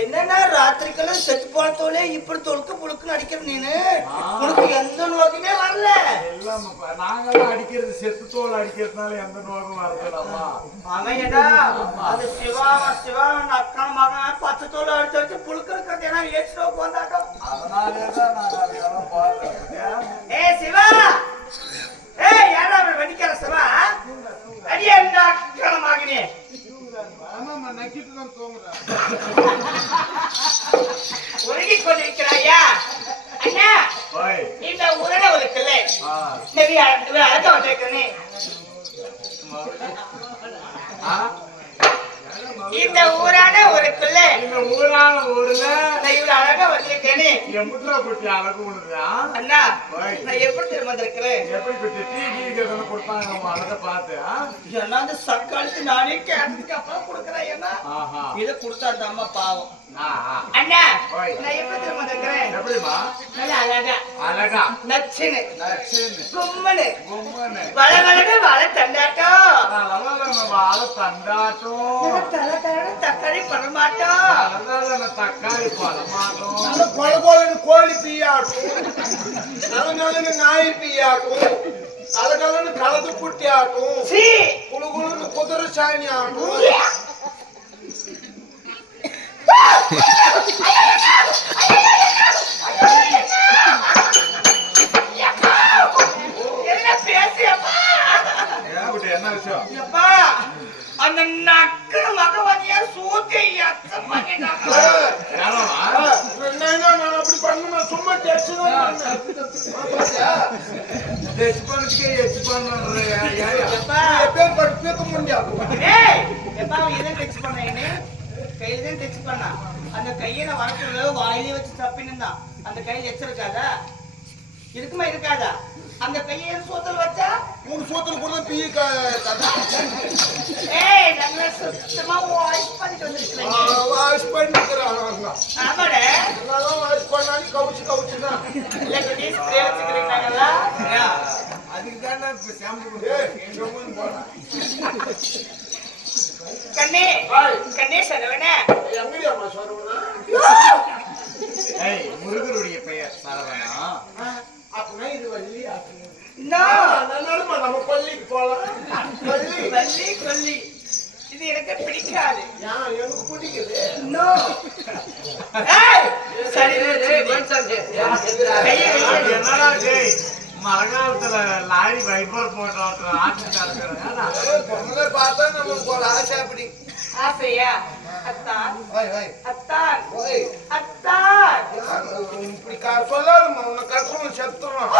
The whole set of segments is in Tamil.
என்னன்னா ராத்திரிக்குள்ள செத்து போனதோலே இப்படி தொழுக்கு புழுக்கு அடிக்கிற நீனு உனக்கு எந்த நோக்கமே வரல. நாங்கெல்லாம் அடிக்கிறது செத்து தோல் அடிக்கிறதுனால எந்த நோக்கம் வரலாமா? அவன்டா அது சிவா அக்கா மகன் பச்சை தோல் அடிச்சு வச்சு புழுக்கு இருக்கிறது ஏன்னா ஏச்சு நோக்கு வந்தாட்டம். அதனாலதான் நாங்க அதெல்லாம் பாக்குறோம். ஏ சிவா, ஏ யாரா வெடிக்கிற சிவா அடியே அக்கா மகனே உருகி கொண்டிருக்கிறாயா அண்ணா? இந்த உரணை ஒதுக்கல அழகா வந்திருக்கிறேன். இந்த ஊரான ஊருக்குள்ள இவ்வளவு அழகா வந்திருக்கேன்னு எம்புட்ரா குட்டி அழகு உடுதா அண்ணா? நான் எப்படி திரும்ப வந்திருக்கிறேன்? எப்படி குட்டி டீ கொடுத்தாங்க நம்ம அழகை பார்த்து ஏன்னா அந்த சக்காலத்து நானே கேட்டதுக்கு அப்புறம் கொடுக்குறேன். ஏன்னா இதை கொடுத்தா அந்த அம்மா பாவம். அண்ணா நான் எப்படி திரும்ப வந்திருக்கிறேன்? எப்படிமா? நல்லா அழகா நச்சுன்னு கும்மனு வளவளன்னு வாழை தண்டாட்டம் தக்காளி பழமாட்டோம் தக்காளி பழமாட்டோம் கோழி பீயாட்டும் நல்ல நாய் பீயாட்டும் அழகலன்னு கலந்து குட்டி ஆட்டும் குழு குழுன்னு குதிரை சாணி ஆட்டும். என்ன விஷயம்? அந்த நக்கு மகவதியா சூத்தி அச்சம் பண்ணிட்டாங்க. அப்படி பண்ண சும்மா டெஸ்ட் பண்ணா அந்த கையில வரக்குள்ள வாயிலே வச்சு தப்பினா அந்த கையில எச்சிருக்காதா? இருக்குமா இருக்காதா? அந்த கையை சோத்தல் வச்சா மூணு சோத்தல் கூட பீ நல்லா சுத்தமா வாஷ் பண்ணிட்டு வந்திருக்கீங்க. வாஷ் பண்ணிக்கிறாங்க. ஆமாடே நல்லா வாஷ் பண்ணாலும் கவுச்சுதான் இல்ல குட்டி ஸ்ப்ரே வச்சுக்கிறீங்களா? அதுக்கு தானே ஷாம்பு கண்ணே சரவணா எங்கடியா சரவணா? முருகருடைய பெயர் சரவணா. அப்படின்னா இது வள்ளி நம்ம கொல்லிக்கு போலாம். கொல்லி இது எனக்கு பிடிக்காது. எனக்கு பிடிக்குது. மழை காலத்துல லாரி வைப்பர் போட்டோம் பார்த்தா நமக்கு ஒரு ஆசை. அப்படி ஆசையா? அத்தான் இப்படி சொல்லாதுமா உன்னை கஷ்டம் செத்துறோம்.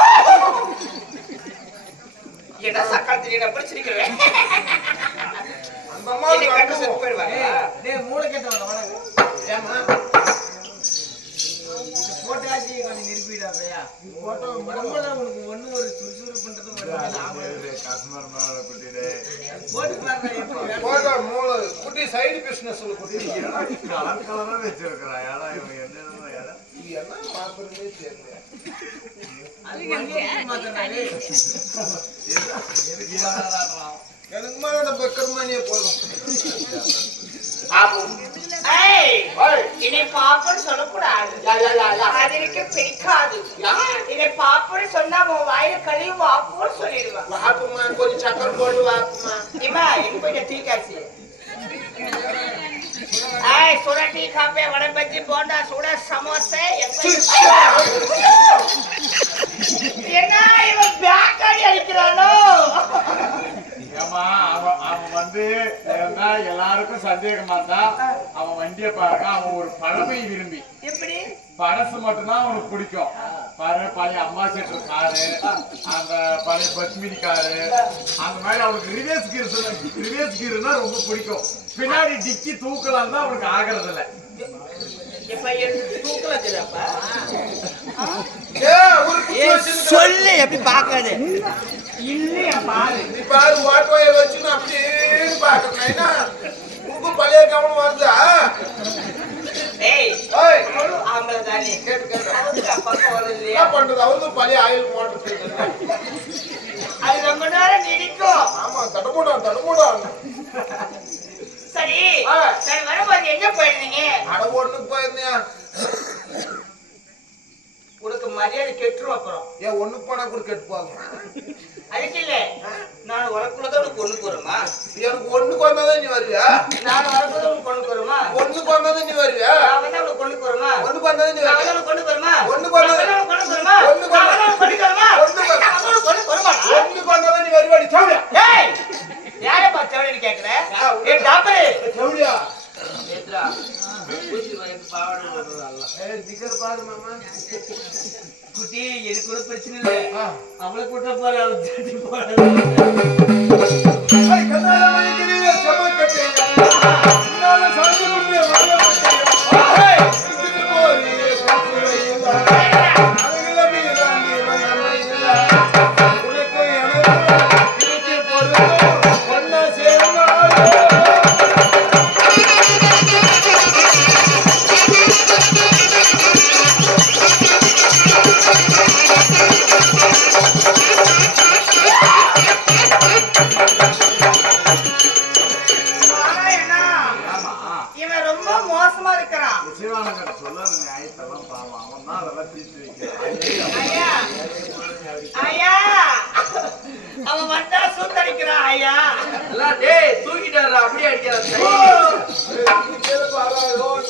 என்ன சக்கால் தெரியல பிடிச்சிருக்கிறேன். அந்த மாதிரி செத்து போயிடுவாங்க. மூளை கேட்டவங்க ஏமா போட்டாச்சு கொஞ்சம் நிரூபிடாப்பையா போட்டோ உடம்புல உனக்கு ஒண்ணு ஒரு சுறுசுறுப்புன்றது போட்டோ மூளை குட்டி சைடு பிசினஸ் குட்டி கலர் கலரா வச்சிருக்கிறா. ஏடா இவங்க என்ன மாத்திரமே தெரியல. எனக்கு மேல அந்த பெக்கர்மானியே போதும். ஏய், இதை பாப்புன்னு சொல்லக்கூடாது. அது எனக்கு பிடிக்காது. இதை பாப்புன்னு சொன்னா உன் வாயில கழுவி வாப்புன்னு சொல்லிடுவேன். வாப்புமா கொஞ்சம் சக்கரை போட்டு வாப்புமா. இம்மா எங்க போயிட்ட டீ காசு? ஏய், சுட டீ காப்பி, வடை பஜ்ஜி, போண்டா, சுட சமோசா. என்ன இவன் பேக்காடி அடிக்கிறானோ? ஏமா அவன் வந்து எல்லாருக்கும் சந்தேகமா தான் அவன் வண்டியை பாருங்க. அவன் ஒரு பழமை விரும்பி எப்படி பழசு மட்டும்தான் அவனுக்கு பிடிக்கும். பாரு, பழைய அம்பாசிடர் காரு, அந்த பழைய பத்மினி காரு, அந்த மாதிரி அவனுக்கு ரிவேஸ் கீருன்னா ரொம்ப பிடிக்கும். பின்னாடி டிக்கி தூக்கலாம் தான் அவனுக்கு ஆகிறது இல்லை. சொல்லு எப்படி பாக்காது இல்லையா பாரு. நீ பாரு வாட்டோய வச்சு அப்படியே பாக்குறேன். உனக்கு பழைய கவனம் வருதா? ஏய், ஏய், ஆம்பளை தானே கேட்டு இல்லையா? என்ன பண்றது? அவருக்கு பழைய ஆயில் மோட்டர். அது ரொம்ப நேரம் நீடிக்கும். ஆமா, தடமுடான். சரி சரி, வரும்போது எங்க போயிருந்தீங்க? அட ஒண்ணுக்கு போயிருந்தேன். உனக்கு மரியாதை கெட்டுரும். அப்புறம் ஏன் ஒண்ணுக்கு போனா கூட கெட்டு போகும்? அதுக்கு இல்ல, நான் உனக்குள்ளதான் உனக்கு ஒண்ணுக்கு வருமா? எனக்கு ஒண்ணுக்கு வந்தாதான் நீ வருவியா? நான் வரக்குள்ளதான் உனக்கு ஒண்ணுக்கு வருமா? ஒண்ணுக்கு வந்தாதான் நீ வருவியா? நான் வந்தா உனக்கு ஒண்ணுக்கு வருமா? ஒண்ணுக்கு வந்தாதான் நீ நான் வருவியா? வந்தா உனக்கு ஒண்ணுக்கு வருமா? ஒண்ணுக்கு வந்தா- நான் வந்தா உனக்கு ஒண்ணுக்கு வருமா? ஒண்ணுக்கு நான் வந்தா உனக்கு ஒண்ணுக்கு வருமா? ஒண்ணுக்கு வந்தா- நான் வந்தா உனக்கு ஒண்ணுக்கு வருமா? ஒண்ணுக்கு வந்தாதான் நீ வருவாடி. சாவுடா. ஏய், யாரை பார்த்து செவடின்னு கேக்குற? ஏய் டாப்பரு, சாவுடியா. ஏத்ரா பூச்சி வந்து பாவாடை போடுறதல்ல. ஏய், திகர் பாரு மாமா. குட்டி, எனக்கு ஒரு பிரச்சனை இல்லை. அவளை கூட்ட போற போற ஏய், கண்ணால மணிக்கிறீங்க சமக்கட்டே. உன்னால சாந்தி குடியே வாங்க மாட்டேன். ஏய், இதுக்கு போறீ பாக்குறீங்க. அழகுல மீறாண்டி வந்தமையில. உனக்கு எனக்கு இதுக்கு பொறுத்து ஒண்ணா சேர்ந்தாலே. இவன் ரொம்ப மோசமா இருக்கிறான். சிவானங்கட சொல்லாத நியாயத்தெல்லாம் பாவம். அவன் தான் அதெல்லாம் தீர்த்து வைக்கிறான். ஐயா ஐயா, அவன் வந்தா சுத்தடிக்கிறான். ஐயா டேய் தூக்கிட்டாரா அப்படியே அடிக்கிறான்.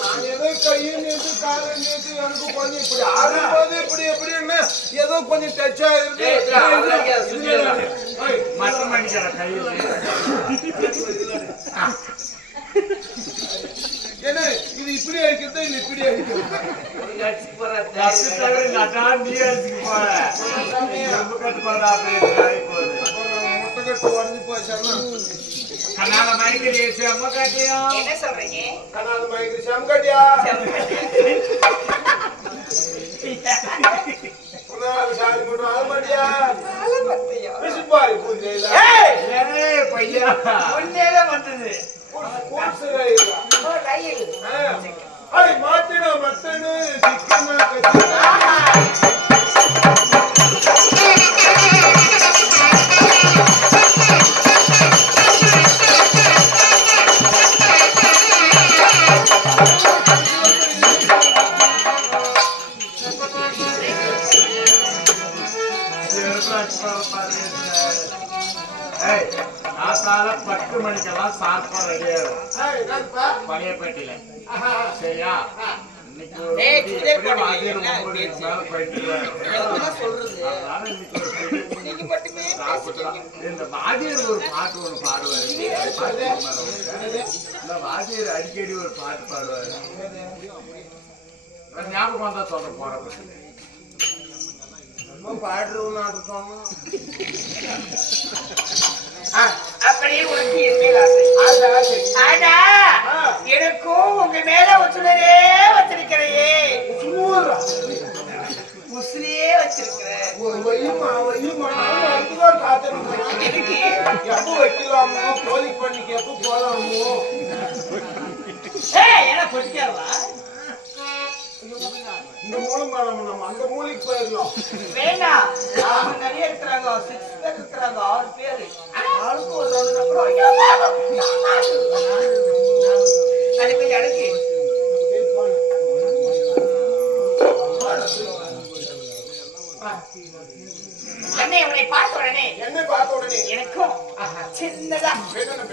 நான் ஏதோ கையை நீட்டு காலை நீட்டு எனக்கு கொஞ்சம் இப்படி ஆடும்போது இப்படி எப்படின்னு ஏதோ கொஞ்சம் டச் ஆயிருக்கு. மட்டம் அடிக்கிற கையில் ஏன்னா இது இப்படி அடிக்கிறதா இல்லை இப்படி அடிக்கிறது? முட்டைக்கட்டு உடஞ்சி போச்சானா? கண்ணால மயக்கடி செம்ம காட்டியும். என்ன சொல்றீங்க? கண்ணால மயக்கிற செம்கட்டியா? சாதி போட்டு ஆல்மாடியா? பிசுப்பாரி பூஞ்சையில ஏய் பையா, உன்னேதான் வந்தது. ரயில் மாட்டினா மட்டனு சிக்கனா கட்டி காத்தால 10 மணிக்கெல்லாம் சாப்பாடு ரெடி ஆயிடும் பழையப்பேட்டையில. சரியா? இன்னைக்கு ஒரு ஏய், பிடி சுடே எப்படியும் போடுங்க. வாத்தியார் என்ன 9 பேச்சு? மேல போயிட்டுருவாரு. என்னதான் சொல்றது? அதனால இன்னைக்கு ஒரு பிடி நீங்க மட்டுமே சாப்பிட்டுலாம். இந்த வாத்தியார் ஒரு பாட்டு ஒண்ணு பாடுவாரு. இந்த வாத்தியார் அடிக்கடி ஒரு பாட்டு பாடுவாரு. ஞாபகம் வந்தா சொல்ல போறேன். பாடுறவன் ஆடுறோம். அப்படியே உனக்கு என் மேல் ஆசை. ஆனா எனக்கும் உங்க மேல ஒத்துழையே வச்சிருக்கிறையே, முஸ்லியே வச்சிருக்கிறேன். ஒரு வையுமா அதுதான் காத்திருக்கிறேன். எதுக்கு? எப்போ வைக்கலாமோ கோழி பண்ணிக்கு எப்போ போலாமோ? ஏய், என்ன பொட்டிக்காரவா? இந்த மூலம் நம்ம அந்த மூலைக்கு போயிடலாம். வேணாம். அவங்க நிறைய இருக்கிறாங்க. 6 பேர் இருக்கிறாங்க. 6 பேர். ஆளுக்கு ஒரு ரவுண்ட் அப்புறம் அதுக்கு எனக்கு அண்ணே உன்னை பார்த்த உடனே என்னை பார்த்த உடனே எனக்கும் சின்னதா என்னென்ன